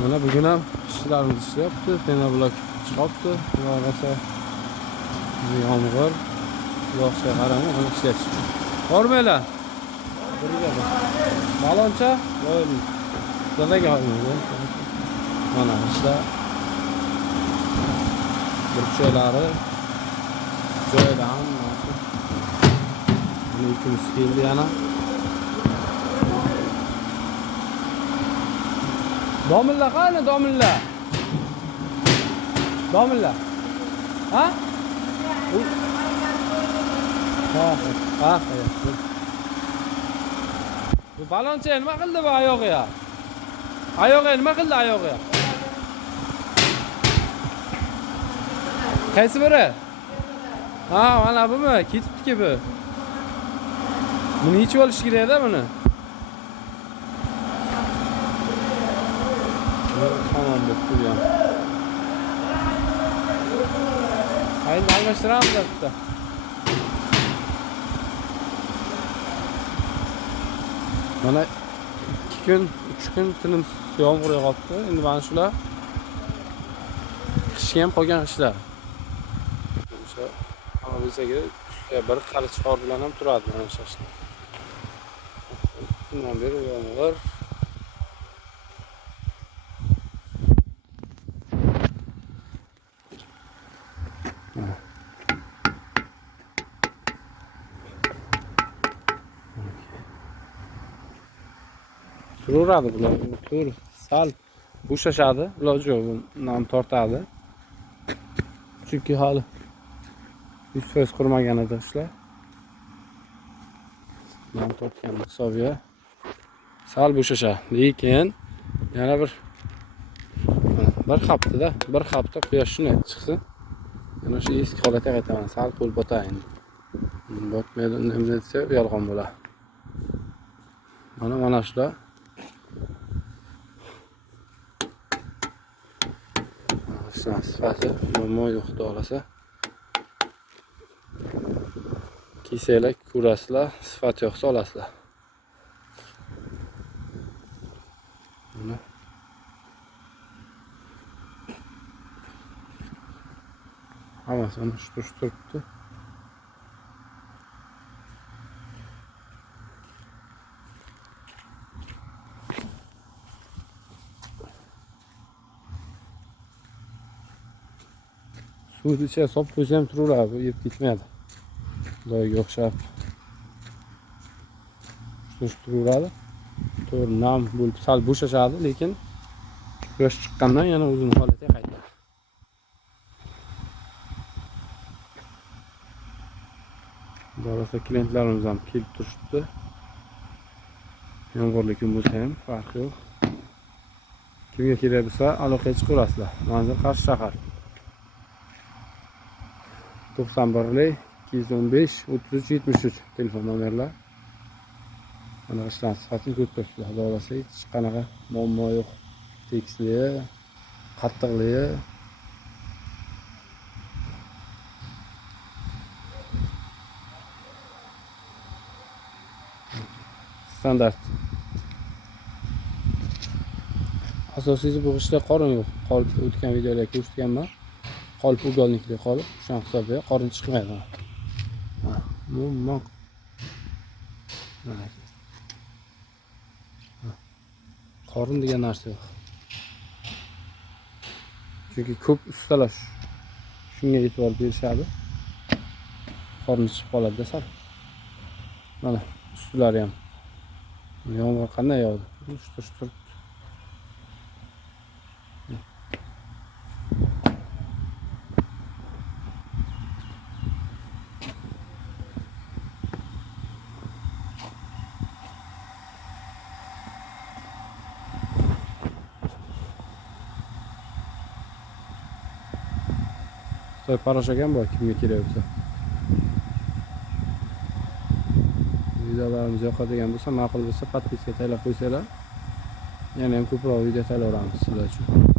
Mana bugun ham ishlarimiz ishlayapti. Penoblok chiqibdi. Xudo xolasa yomg'ir yog'ishiga qaramay mana ishlatishdi. Bormaylar. Birga baloncha qo'ying. Dadaga olmaydi. Mana ishlar burchaklari joyidan buni ikkinchisi keldi yana. Domilla qani domilla? Domilla. Ha? Ha. Bu baloncha nima qildi bu oyog'iga? Oyog'iga nima qildi oyog'iga? Qaysi biri? Ha, mana bumi? Ketibdi-ki bu. Buni yechib olish kerak-da buni. Tamam bitti ya. Haydi almashtiramiz bitta. Mana 2 kun, 3 kun tinimsiz yomg'ir yog'ibdi. Endi mana shular qishga ham qolgan ishlar. O'sha hamma bilsa kerak, ustiga bir qarich qor bilan ham turadi mana shu ishlar. Bundan beri yomg'ir turaveradi bular. Tur, sal bo'shashadi, iloji yo'q, nam tortadi. Chunki hali 100% qurmagan edi ishlar. Nam tortgan hisobiga sal bo'shashadi. Lekin yana bir haftada, bir hafta quyosh shunday chiqsa, yana shu eski holatga qaytaman. Sal qo'l botayin. Botmaydi, nima desa yolg'on bo'ladi. Mana shular sifati mo'y xudo xolasa kiysanglar ko'rasizlar, sifat yo'qsa olasizlar. Mana hammasi shu turibdi. Suvni ichiga solib qo'ysa ham turaveradi, bu yeb ketmaydi. Xudoga o'xshab. Turaveradi. To'g'ri nam bo'lib sal bo'shashadi, lekin quyosh chiqqandan yana o'zining holatiga qaytadi. Borasa klientlarimiz ham kelib turishdi. Yomg'irli kun bo'lsa ham farqi yo'q. Kimga kerak bo'lsa aloqaga chiqaverasizlar. Manzil Qarshi shahar. 91 215 33 73 telefon nomerlar. Mana ishlar sifatini ko'rib turibsizlar. Xudo xolasa hech qanaqa muammo yo'q. Tekisligi, qattiqligi standart. Asosiysi bu ishda qorin yo'q. Qolib o'tgan videolarga ko'rsatganman. Qolib ugalnikli qolib, o'sha hisobda qorin chiqmaydi. Bu moq. Qorin degan narsa yo'q. Chunki ko'p ustalar shunga e'tibor berishadi. Qorin chiqib qoladi desam. Mana ustilari ham. Yomg'ir qanday yog'di? Turibdi. Xitoy paroshagan bor, kimga kerak bo'lsa. Videolarimiz yoqadigan bo'lsa, ma'qul bo'lsa, podpiska taylab qo'ysanglar, yana ham ko'proq video tayyorlaymiz sizlar uchun.